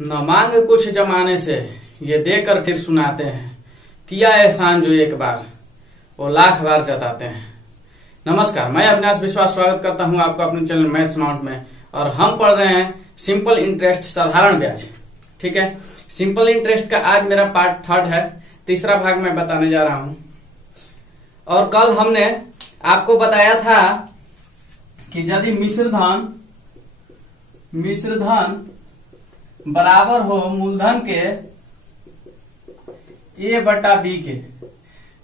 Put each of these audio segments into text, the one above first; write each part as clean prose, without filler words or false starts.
न मांग कुछ जमाने से ये देकर फिर सुनाते हैं, किया एहसान जो एक बार वो लाख बार जताते हैं। नमस्कार, मैं अविनाश विश्वास स्वागत करता हूं आपको अपने चैनल मैथ्स माउंट में। और हम पढ़ रहे हैं सिंपल इंटरेस्ट, साधारण ब्याज। ठीक है, सिंपल इंटरेस्ट का आज मेरा पार्ट 3 है, तीसरा भाग मैं बताने जा रहा हूं। और कल हमने आपको बताया था कि यदि मिश्र धन बराबर हो मूलधन के a बटा b के।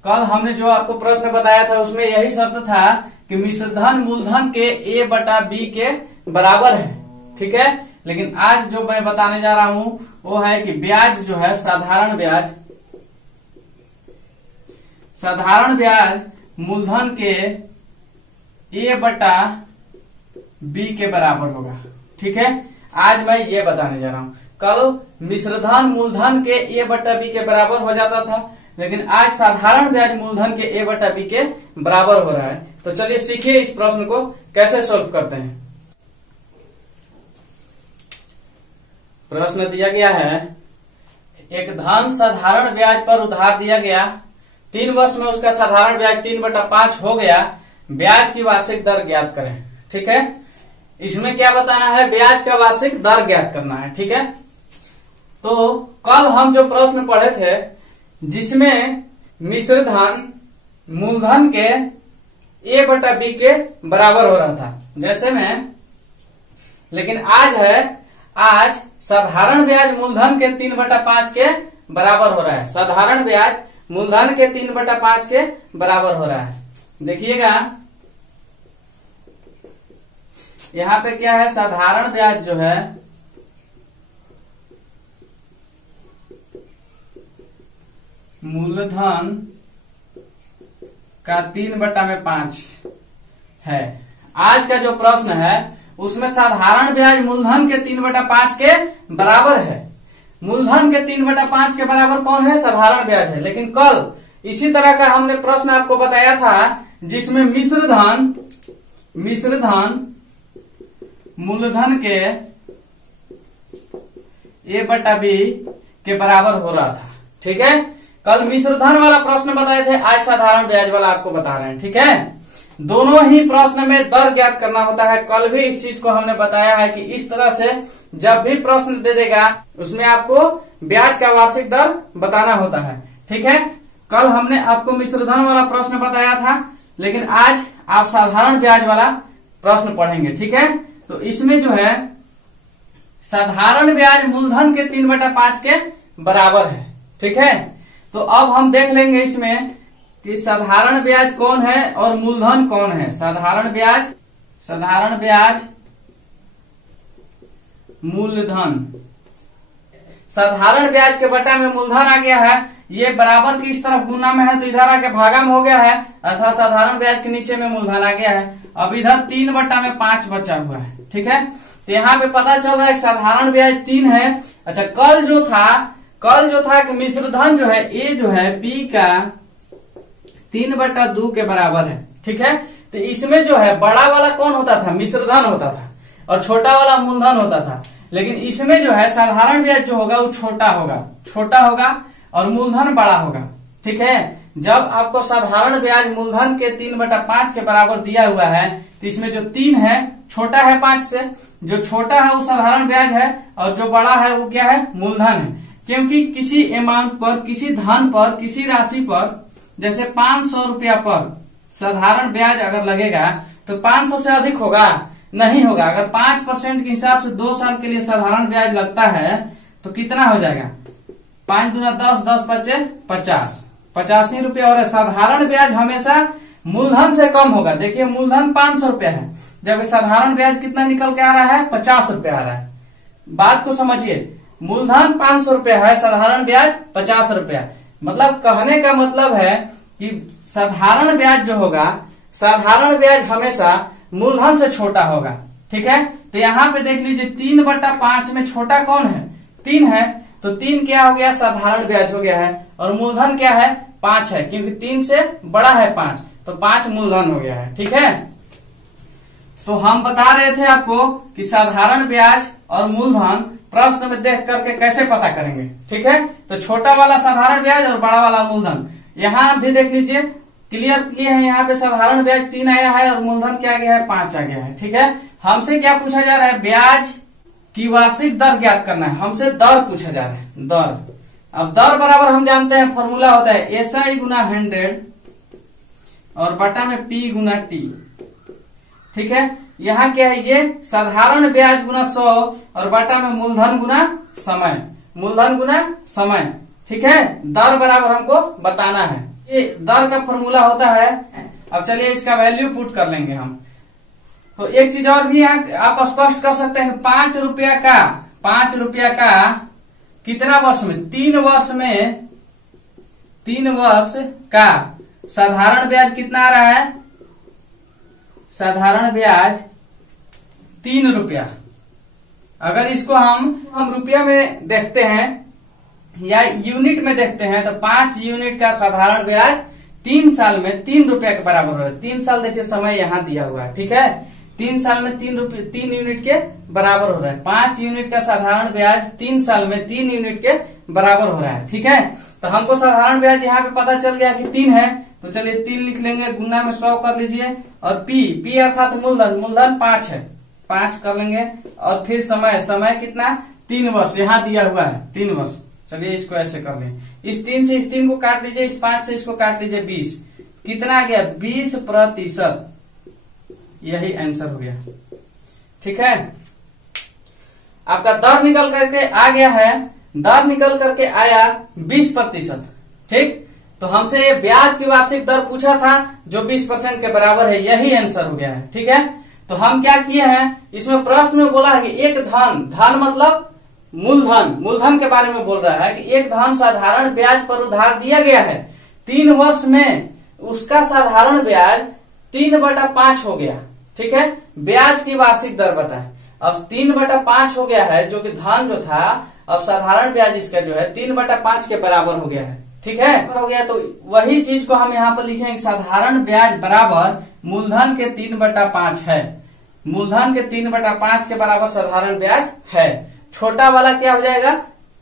कल हमने जो आपको प्रश्न बताया था उसमें यही शर्त था कि मिश्र धन मूलधन के a बटा b के बराबर है। ठीक है, लेकिन आज जो मैं बताने जा रहा हूं वो है कि ब्याज जो है साधारण ब्याज मूलधन के a बटा b के बराबर होगा। ठीक है, आज मैं ये बताने जा रहा हूं। कल मिश्रधन मूलधन के a बटा b के बराबर हो जाता था, लेकिन आज साधारण ब्याज मूलधन के a बटा b के बराबर हो रहा है। तो चलिए सीखिए इस प्रश्न को कैसे सॉल्व करते हैं। प्रश्न दिया गया है, एक धन साधारण ब्याज पर उधार दिया गया, 3 वर्ष में उसका साधारण ब्याज 3/5 हो गया, ब्याज की वार्षिक दर ज्ञात करें। ठीक है, इसमें क्या बताना है, ब्याज का वार्षिक दर ज्ञात करना है। ठीक है, तो कल हम जो प्रश्न पढ़े थे जिसमें मिश्र धन मूलधन के a बटा b के बराबर हो रहा था जैसे में, लेकिन आज साधारण ब्याज मूलधन के 3/5 के बराबर हो रहा है। साधारण ब्याज मूलधन के 3/5 के बराबर हो रहा है। देखिएगा यहाँ पे क्या है, साधारण ब्याज जो है मूलधन का 3/5 है। आज का जो प्रश्न है उसमें साधारण ब्याज मूलधन के 3/5 के बराबर है। मूलधन के 3/5 के बराबर कौन है, साधारण ब्याज है। लेकिन कल इसी तरह का हमने प्रश्न आपको बताया था जिसमें मिश्र धन मूलधन के a बटा b के बराबर हो रहा था। ठीक है, कल मिश्र धन वाला प्रश्न बताए थे, आज साधारण ब्याज वाला आपको बता रहे हैं। ठीक है, दोनों ही प्रश्न में दर ज्ञात करना होता है। कल भी इस चीज को हमने बताया है कि इस तरह से जब भी प्रश्न दे देगा उसमें आपको ब्याज का वार्षिक दर बताना होता है। ठीक है, कल हमने आपको मिश्र धन वाला प्रश्न बताया था, लेकिन आज आप साधारण ब्याज वाला प्रश्न पढ़ेंगे। ठीक है, तो इसमें जो है साधारण ब्याज मूलधन के 3/5 के बराबर है। ठीक है, तो अब हम देख लेंगे इसमें कि साधारण ब्याज कौन है और मूलधन कौन है। साधारण ब्याज मूलधन, साधारण ब्याज के बटा में मूलधन आ गया है, ये बराबर की इस तरफ गुना में है तो इधर आके भागा में हो गया है, अर्थात साधारण ब्याज के नीचे में मूलधन आ गया है। अब इधर 3/5 बचा हुआ है। ठीक है, तो यहाँ पे पता चल रहा है कि साधारण ब्याज 3 है। अच्छा, कल जो था कि मिश्र धन जो है a जो है b का 3/2 के बराबर है। ठीक है, तो इसमें जो है बड़ा वाला कौन होता था, मिश्र धन होता था, और छोटा वाला मूलधन होता था। लेकिन इसमें जो है साधारण ब्याज जो होगा वो छोटा होगा और मूलधन बड़ा होगा। ठीक है, जब आपको साधारण ब्याज मूलधन के 3/5 के बराबर दिया हुआ है तो इसमें जो 3 है छोटा है 5 से, जो छोटा है वो साधारण ब्याज है और जो बड़ा है वो क्या है, मूलधन है। क्योंकि किसी अमाउंट पर, किसी धन पर, किसी राशि पर, जैसे 500 रुपया पर साधारण ब्याज अगर लगेगा तो 500 से अधिक होगा, नहीं होगा। अगर 5% के हिसाब से 2 साल के लिए साधारण ब्याज लगता है तो कितना हो जाएगा, 5 दूना 10, 10 बचे 50, 85 रुपया। और साधारण ब्याज हमेशा मूलधन से कम होगा। देखिए मूलधन 500 रुपया है, जबकि साधारण ब्याज कितना निकल के आ रहा है, 50 रुपया आ रहा है। बात को समझिए, मूलधन 500 रुपया है, साधारण ब्याज 50 रुपया। मतलब कहने का मतलब है कि साधारण ब्याज जो होगा, साधारण ब्याज हमेशा मूलधन से छोटा होगा। ठीक है, तो यहाँ पे देख लीजिए 3/5 में छोटा कौन है, 3 है, तो 3 क्या हो गया, साधारण ब्याज हो गया है, और मूलधन क्या है, 5 है, क्योंकि 3 से बड़ा है 5, तो 5 मूलधन हो गया है। ठीक है, तो हम बता रहे थे आपको कि साधारण ब्याज और मूलधन प्रश्न में देख करके कैसे पता करेंगे। ठीक है, तो छोटा वाला साधारण ब्याज और बड़ा वाला मूलधन, यहाँ भी देख लीजिए, क्लियर किए हैं। यहाँ पे साधारण ब्याज 3 आया है और मूलधन क्या गया है, 5 आ गया है। ठीक है, हमसे क्या पूछा जा रहा है, ब्याज की वार्षिक दर ज्ञात करना है, हमसे दर पूछा जा रहा है, दर। अब दर बराबर हम जानते हैं फॉर्मूला होता है SI गुना 100 और बटा में P गुना T। ठीक है, यहाँ क्या है, ये साधारण ब्याज गुना 100 और बटा में मूलधन गुना समय, मूलधन गुना समय। ठीक है, दर बराबर हमको बताना है, ये दर का फॉर्मूला होता है। अब चलिए इसका वैल्यू पुट कर लेंगे हम। तो एक चीज और भी आप स्पष्ट कर सकते हैं, 5 रुपया का कितना वर्ष में, 3 वर्ष में, 3 वर्ष का साधारण ब्याज कितना आ रहा है, साधारण ब्याज 3 रुपया। अगर इसको हम रुपया में देखते हैं या यूनिट में देखते हैं तो 5 यूनिट का साधारण ब्याज 3 साल में 3 रुपया के बराबर हो रहा है। 3 साल देखिए समय यहाँ दिया हुआ है। ठीक है, 3 साल में 3 यूनिट के बराबर हो रहा है। 5 यूनिट का साधारण ब्याज 3 साल में 3 यूनिट के बराबर हो रहा है। ठीक है, तो हमको साधारण ब्याज यहाँ पे पता चल गया कि 3 है, तो चलिए 3 लिख लेंगे, गुना में 100 कर लीजिए, और P अर्थात मूलधन 5 है, 5 कर लेंगे, और फिर समय कितना, 3 वर्ष यहाँ दिया हुआ है, 3 वर्ष। चलिए इसको ऐसे कर लें, इस 3 से इस 3 को काट लीजिए, इस 5 से इसको काट लीजिए, 20 कितना आ गया, 20%। यही आंसर हो गया। ठीक है, आपका दर निकल करके आ गया है, दर निकल करके आया 20%। ठीक, तो हमसे ये ब्याज की वार्षिक दर पूछा था जो 20% के बराबर है, यही आंसर हो गया है। ठीक है, तो हम क्या किए हैं, इसमें प्रश्न में बोला है कि एक धन मतलब मूलधन के बारे में बोल रहा है कि एक धन साधारण ब्याज पर उधार दिया गया है 3 वर्ष में, उसका साधारण ब्याज 3/5 हो गया। ठीक है, ब्याज की वार्षिक दर बताए। अब 3/5 हो गया है, जो कि धन जो था, अब साधारण ब्याज इसका जो है 3/5 के बराबर हो गया है। ठीक है, हो गया, तो वही चीज को हम यहाँ पर लिखेंगे, साधारण ब्याज बराबर मूलधन के 3/5 है, मूलधन के 3/5 के बराबर साधारण ब्याज है। छोटा वाला क्या हो जाएगा,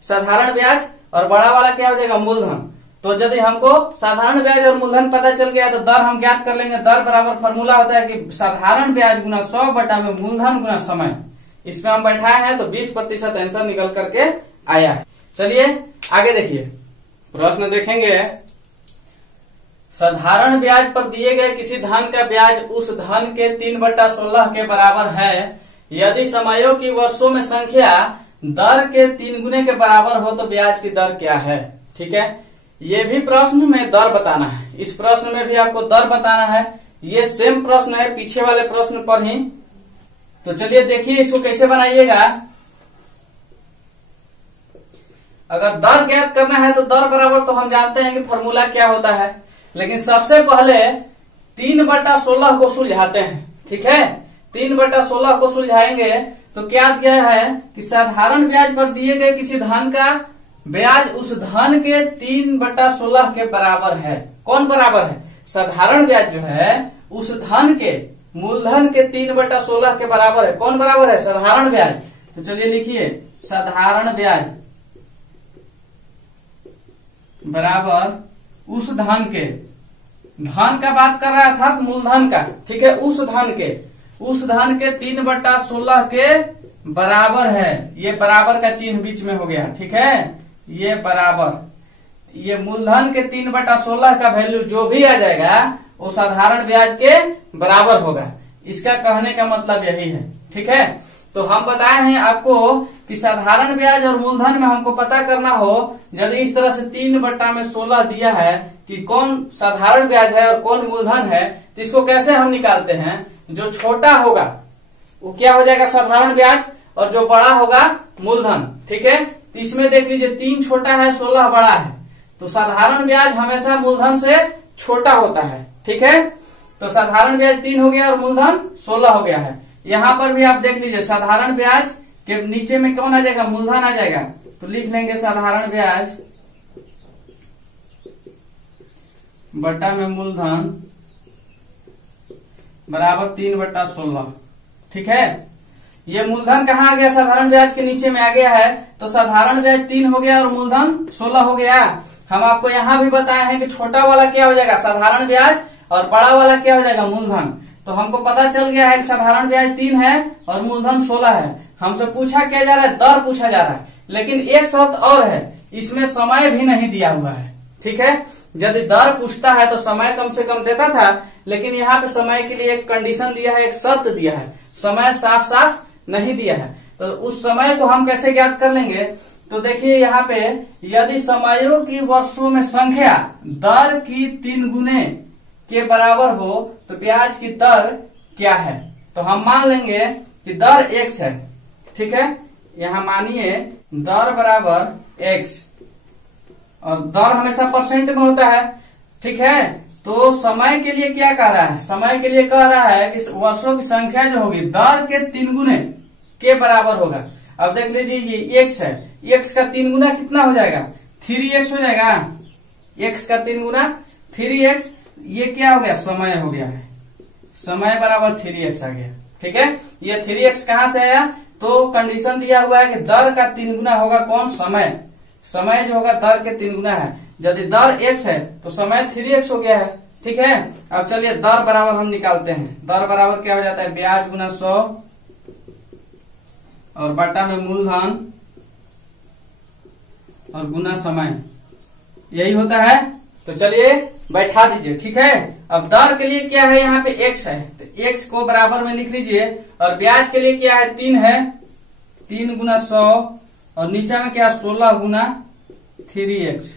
साधारण ब्याज, और बड़ा वाला क्या हो जाएगा, मूलधन। तो यदि हमको साधारण ब्याज और मूलधन पता चल गया तो दर हम ज्ञात कर लेंगे। दर बराबर फॉर्मूला होता है कि साधारण ब्याज गुना 100 बटा में मूलधन गुना समय। इसमें हम बैठाए हैं तो 20% आंसर निकल करके आया है। चलिए आगे देखिए, प्रश्न देखेंगे। साधारण ब्याज पर दिए गए किसी धन का ब्याज उस धन के 3/16 के बराबर है यदि समयों की वर्षों में संख्या दर के 3 गुने के बराबर हो तो ब्याज की दर क्या है। ठीक है, ये भी प्रश्न में दर बताना है, इस प्रश्न में भी आपको दर बताना है। ये सेम प्रश्न है पीछे वाले प्रश्न पर ही। तो चलिए देखिए इसको कैसे बनाइएगा। अगर दर ज्ञात करना है तो दर बराबर तो हम जानते हैं कि फॉर्मूला क्या होता है, लेकिन सबसे पहले 3/16 को सुलझाते हैं। ठीक है, 3/16 को सुलझाएंगे तो क्या दिया है कि साधारण ब्याज पर दिए गए किसी धन का ब्याज उस धन के 3/16 के बराबर है। कौन बराबर है, साधारण ब्याज जो है उस धन के मूलधन के 3/16 के बराबर है। कौन बराबर है, साधारण ब्याज। तो चलिए लिखिए, साधारण ब्याज बराबर उस धन के, धन का बात कर रहा था मूलधन का। ठीक है, उस धन के 3/16 के बराबर है। ये बराबर का चिन्ह बीच में हो गया। ठीक है, ये बराबर, ये मूलधन के 3/16 का वैल्यू जो भी आ जाएगा वो साधारण ब्याज के बराबर होगा। इसका कहने का मतलब यही है। ठीक है, तो हम बताए हैं आपको कि साधारण ब्याज और मूलधन में हमको पता करना हो, यदि इस तरह से 3/16 दिया है कि कौन साधारण ब्याज है और कौन मूलधन है, तो इसको कैसे हम निकालते हैं। जो छोटा होगा वो क्या हो जाएगा, साधारण ब्याज, और जो बड़ा होगा मूलधन। ठीक है, तो इसमें देख लीजिए 3 छोटा है, 16 बड़ा है, तो साधारण ब्याज हमेशा मूलधन से छोटा होता है। ठीक है, तो साधारण ब्याज 3 हो गया और मूलधन 16 हो गया है। यहाँ पर भी आप देख लीजिए, साधारण ब्याज के नीचे में कौन आ जाएगा, मूलधन आ जाएगा। तो लिख लेंगे साधारण ब्याज बटा में मूलधन बराबर 3/16। ठीक है, ये मूलधन कहाँ आ गया, साधारण ब्याज के नीचे में आ गया है, तो साधारण ब्याज 3 हो गया और मूलधन 16 हो गया। हम आपको यहाँ भी बताए हैं कि छोटा वाला क्या हो जाएगा, साधारण ब्याज, और बड़ा वाला क्या हो जाएगा, मूलधन। तो हमको पता चल गया है कि साधारण ब्याज 3 है और मूलधन 16 है। हमसे पूछा क्या जा रहा है, दर पूछा जा रहा है। लेकिन एक शर्त और है, इसमें समय भी नहीं दिया हुआ है। ठीक है, यदि दर पूछता है तो समय कम से कम देता था, लेकिन यहाँ पे समय के लिए एक कंडीशन दिया है, एक शर्त दिया है, समय साफ साफ नहीं दिया है। तो उस समय को हम कैसे ज्ञात कर लेंगे, तो देखिए यहाँ पे यदि समयों की वर्षों में संख्या दर की 3 गुने के बराबर हो तो ब्याज की दर क्या है। तो हम मान लेंगे कि दर x है। ठीक है, यहाँ मानिए दर बराबर x, और दर हमेशा परसेंट में होता है। ठीक है, तो समय के लिए क्या कह रहा है, समय के लिए कह रहा है कि वर्षों की संख्या जो होगी दर के 3 गुने के बराबर होगा। अब देख लीजिए ये x है, x का 3 गुना कितना हो जाएगा, 3x हो जाएगा। x का 3 गुना 3x, ये क्या हो गया, समय हो गया है, समय बराबर 3x आ गया। ठीक है, ये 3x कहाँ से आया, तो कंडीशन दिया हुआ है कि दर का 3 गुना होगा कौन, समय। समय जो होगा दर के 3 गुना है। यदि दर x है तो समय 3x हो गया है। ठीक है, अब चलिए दर बराबर हम निकालते हैं। दर बराबर क्या हो जाता है, ब्याज गुना 100 और बटा में मूलधन और गुना समय, यही होता है। तो चलिए बैठा दीजिए। ठीक है, अब दर के लिए क्या है, यहाँ पे x है, तो x को बराबर में लिख लीजिए, और ब्याज के लिए क्या है, 3 है, 3 गुना 100 और नीचे में क्या, 16 गुना 3x।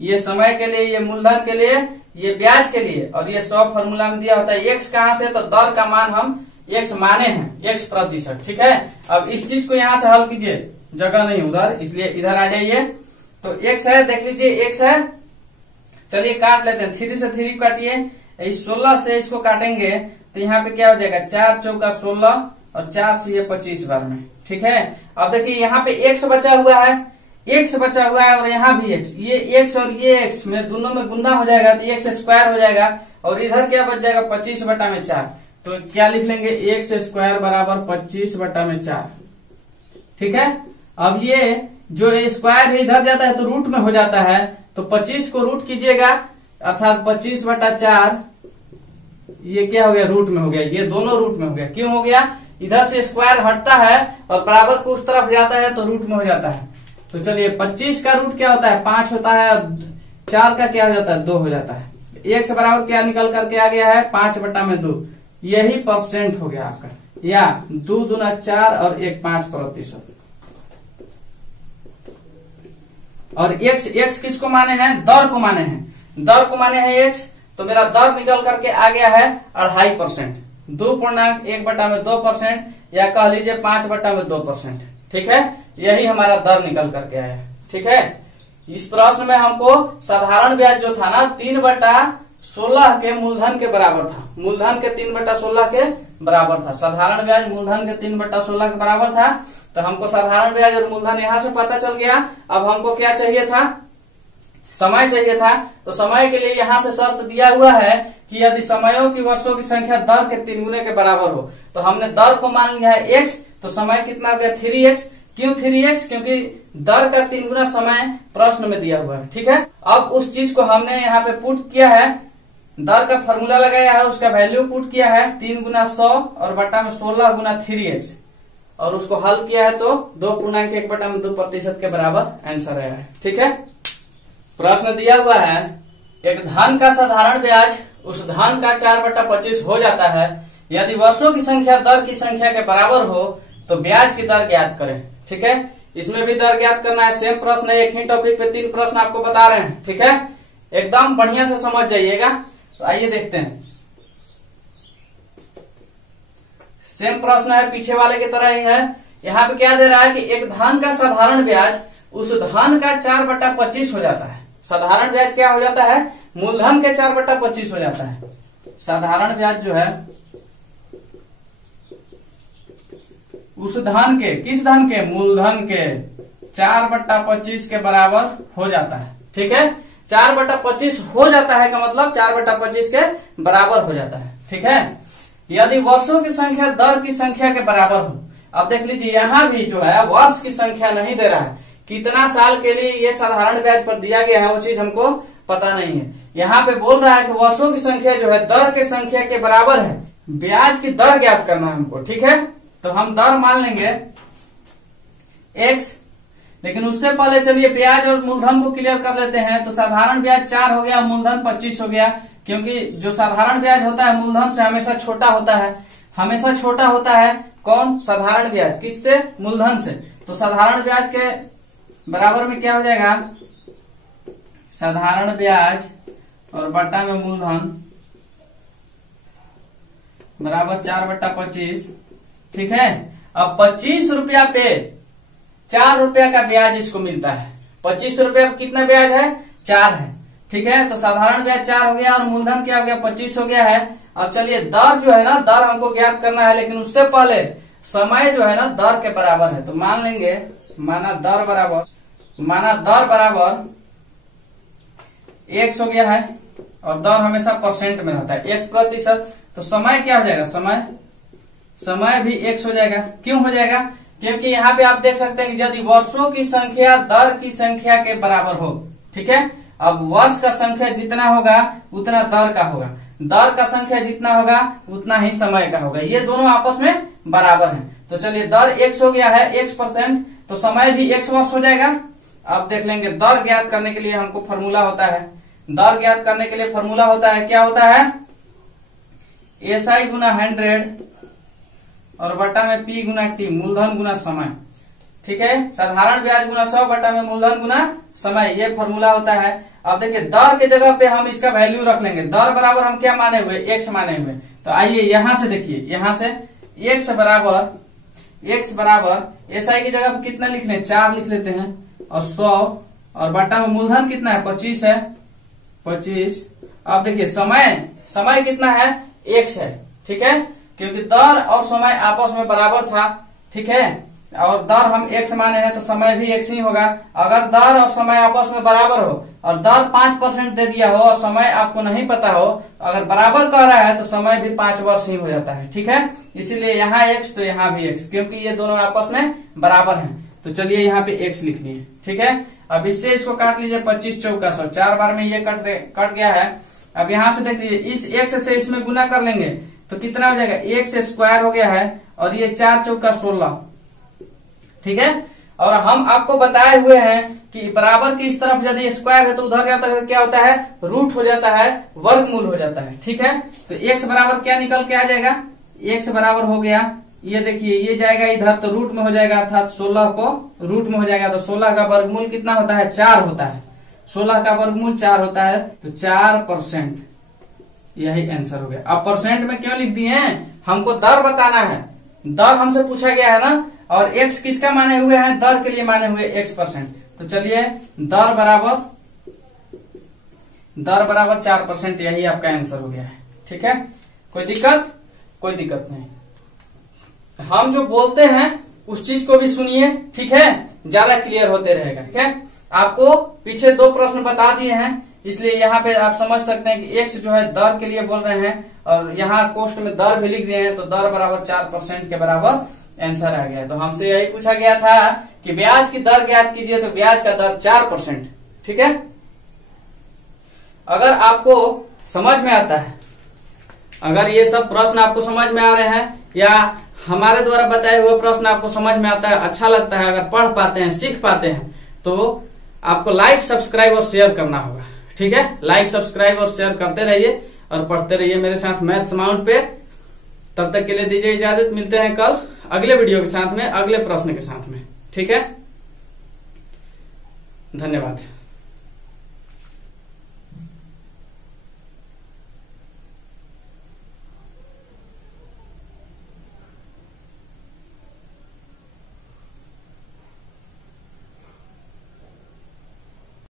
ये समय के लिए, ये मूलधन के लिए, ये ब्याज के लिए, और ये 100 फॉर्मूला में दिया होता है। x कहाँ से, तो दर का मान हम x माने हैं, x%। ठीक है, अब इस चीज को यहाँ से हल कीजिए, जगह नहीं उधर, इसलिए इधर आ जाइए। तो x है, देख लीजिए x है। चलिए काट लेते हैं, 3 से 3 काटिए, इस 16 से इसको काटेंगे तो यहाँ पे क्या हो जाएगा, 4 चौका 16 और 4 से ये 25 बार में। ठीक है, अब देखिए यहाँ पे x बचा हुआ है, x बचा हुआ है, और यहाँ भी x, ये x और ये x में दोनों में गुना हो जाएगा तो x स्क्वायर हो जाएगा, और इधर क्या बच जाएगा, 25 बटा में 4। तो क्या लिख लेंगे, x स्क्वायर बराबर 25 बटा में 4। ठीक है, अब ये जो स्क्वायर है इधर जाता है तो रूट में हो जाता है, तो 25 को रूट कीजिएगा, अर्थात 25 बटा 4, ये क्या हो गया, रूट में हो गया। ये दोनों रूट में हो गया। क्यों हो गया, इधर से स्क्वायर हटता है और बराबर को उस तरफ जाता है तो रूट में हो जाता है। तो चलिए 25 का रूट क्या होता है, 5 होता है, और 4 का क्या हो जाता है, 2 हो जाता है। x बराबर क्या निकल करके आ गया है, 5 बटा में 2, यही परसेंट हो गया आपका, या 2 दूना 4 और 1 5%। और x किसको माने हैं, दर को माने हैं, दर को माने हैं x, तो मेरा दर निकल करके आ गया है 2.5%, 2.1 बटा में 2%, या कह लीजिए 5 बटा में 2%। ठीक है, यही हमारा दर निकल करके आया है। ठीक है, इस प्रश्न में हमको साधारण ब्याज जो था ना 3/16 के मूलधन के बराबर था, मूलधन के 3/16 के बराबर था। साधारण ब्याज मूलधन के 3/16 के बराबर था, तो हमको साधारण ब्याज और मूलधन यहाँ से पता चल गया। अब हमको क्या चाहिए था, समय चाहिए था। तो समय के लिए यहाँ से शर्त दिया हुआ है कि यदि समयों की वर्षों की संख्या दर के 3 गुने के बराबर हो, तो हमने दर को मान लिया है x, तो समय कितना हो गया, 3x। क्यों 3x, क्योंकि दर का 3 गुना समय प्रश्न में दिया हुआ है। ठीक है, अब उस चीज को हमने यहाँ पे पुट किया है, दर का फॉर्मूला लगाया है, उसका वैल्यू पुट किया है 3 गुना 100 और बटा में 16 गुना 3x, और उसको हल किया है तो 2.1 बटा में 2% के बराबर आंसर आया है। ठीक है, प्रश्न दिया हुआ है एक धन का साधारण ब्याज उस धन का 4/25 हो जाता है, यदि वर्षों की संख्या दर की संख्या के बराबर हो तो ब्याज की दर ज्ञात करें। ठीक है, इसमें भी दर ज्ञात करना है, सेम प्रश्न है, एक ही टॉपिक पे 3 प्रश्न आपको बता रहे हैं। ठीक है, एकदम बढ़िया से समझ जाइएगा। तो आइए देखते हैं, सेम प्रश्न है, पीछे वाले की तरह ही है। यहाँ पे क्या दे रहा है कि एक धन का साधारण ब्याज उस धन का 4/25 हो जाता है। साधारण ब्याज क्या हो जाता है, मूलधन के 4/25 हो जाता है। साधारण ब्याज जो है उस धन के, किस धन के, मूलधन के 4/25 के बराबर हो जाता है। ठीक है, 4/25 हो जाता है का मतलब 4/25 के बराबर हो जाता है। ठीक है, यदि वर्षों की संख्या दर की संख्या के बराबर हो, अब देख लीजिए यहाँ भी जो है वर्ष की संख्या नहीं दे रहा है, कितना साल के लिए ये साधारण ब्याज पर दिया गया है वो चीज हमको पता नहीं है। यहाँ पे बोल रहा है कि वर्षों की संख्या जो है दर के संख्या के बराबर है, ब्याज की दर ज्ञात करना है हमको। ठीक है, तो हम दर मान लेंगे x, लेकिन उससे पहले चलिए ब्याज और मूलधन को क्लियर कर लेते हैं। तो साधारण ब्याज 4 हो गया, मूलधन 25 हो गया, क्योंकि जो साधारण ब्याज होता है मूलधन से हमेशा छोटा होता है, हमेशा छोटा होता है। कौन? साधारण ब्याज। किससे? मूलधन से। तो साधारण ब्याज के बराबर में क्या हो जाएगा? साधारण ब्याज और बट्टा में मूलधन बराबर 4/25। ठीक है, अब 25 रुपया पे 4 रुपया का ब्याज इसको मिलता है। 25 रुपया कितना ब्याज है? 4 है। ठीक है, तो साधारण ब्याज 4 हो गया और मूलधन क्या हो गया? 25 हो गया है। अब चलिए दर जो है ना, दर हमको ज्ञात करना है, लेकिन उससे पहले समय जो है ना दर के बराबर है। तो मान लेंगे, माना दर बराबर x हो गया है और दर हमेशा परसेंट में रहता है, x प्रतिशत। तो समय क्या हो जाएगा? समय भी x हो जाएगा। क्यों हो जाएगा? क्योंकि यहाँ पे आप देख सकते हैं कि यदि वर्षों की संख्या दर की संख्या के बराबर हो, ठीक है, अब वर्ष का संख्या जितना होगा उतना दर का होगा, दर का संख्या जितना होगा उतना ही समय का होगा, ये दोनों आपस में बराबर हैं। तो चलिए दर x हो गया है, x%, तो समय भी x वर्ष हो जाएगा। अब देख लेंगे दर ज्ञात करने के लिए हमको फॉर्मूला होता है, दर ज्ञात करने के लिए फॉर्मूला होता है, क्या होता है? SI गुना 100 और बटा में P गुना T, मूलधन गुना समय। ठीक है, साधारण ब्याज गुना 100 बटा में मूलधन गुना समय, ये फॉर्मूला होता है। अब देखिए दर के जगह पे हम इसका वैल्यू रख लेंगे। दर बराबर हम क्या माने हुए? x माने हुए। तो आइए यहां से देखिए, यहां से x बराबर SI की जगह पे कितना लिख लें? 4 लिख लेते हैं और 100 और बटा में मूलधन कितना है? 25 है, 25। अब देखिए समय कितना है? x है। ठीक है, क्योंकि दर और समय आपस में बराबर था। ठीक है, और दर हम x माने हैं तो समय भी x ही होगा। अगर दर और समय आपस में बराबर हो और दर 5% दे दिया हो और समय आपको नहीं पता हो, अगर बराबर कह रहा है तो समय भी 5 वर्ष ही हो जाता है। ठीक है, इसीलिए यहाँ x तो यहाँ भी x, क्योंकि ये दोनों आपस में बराबर हैं। तो चलिए यहाँ पे x लिख लिए। ठीक है, अब इससे इसको काट लीजिए, 25 चौका 100, 4 बार में ये कट गया है। अब यहाँ से देख लीजिए, इस x से इसमें गुना कर लेंगे तो कितना हो जाएगा? x स्क्वायर हो गया है और ये 4 चौका 16। ठीक है, और हम आपको बताए हुए हैं कि बराबर की इस तरफ यदि स्क्वायर है तो उधर जाता है क्या होता है? रूट हो जाता है, वर्गमूल हो जाता है। ठीक है, तो x बराबर क्या निकल के आ जाएगा? x बराबर हो गया, ये देखिए ये जाएगा इधर तो रूट में हो जाएगा, अर्थात 16 को रूट में हो जाएगा। तो 16 का वर्गमूल कितना होता है? 4 होता है। 16 का वर्गमूल 4 होता है, तो 4%, यही आंसर हो गया। अब परसेंट में क्यों लिख दिए हैं? हमको दर बताना है, दर हमसे पूछा गया है ना, और x किसका माने हुए हैं? दर के लिए माने हुए x%। तो चलिए दर बराबर 4%, यही आपका आंसर हो गया है। ठीक है, कोई दिक्कत? कोई दिक्कत नहीं। हम जो बोलते हैं उस चीज को भी सुनिए, ठीक है, ज्यादा क्लियर होते रहेगा। ठीक है, आपको पीछे 2 प्रश्न बता दिए हैं, इसलिए यहाँ पे आप समझ सकते हैं कि x जो है दर के लिए बोल रहे हैं, और यहाँ कोष्ट में दर भी लिख दिए हैं, तो दर बराबर 4% के बराबर आंसर आ गया। तो हमसे यही पूछा गया था कि ब्याज की दर ज्ञात कीजिए, तो ब्याज का दर 4%। ठीक है, अगर आपको समझ में आता है, अगर ये सब प्रश्न आपको समझ में आ रहे हैं या हमारे द्वारा बताए हुए प्रश्न आपको समझ में आता है, अच्छा लगता है, अगर पढ़ पाते हैं, सीख पाते हैं, तो आपको लाइक, सब्सक्राइब और शेयर करना होगा। ठीक है, लाइक, सब्सक्राइब और शेयर करते रहिए और पढ़ते रहिए मेरे साथ मैथ्स माउंट पे। तब तक के लिए दीजिए इजाजत, मिलते हैं कल अगले वीडियो के साथ में, अगले प्रश्न के साथ में। ठीक है, धन्यवाद।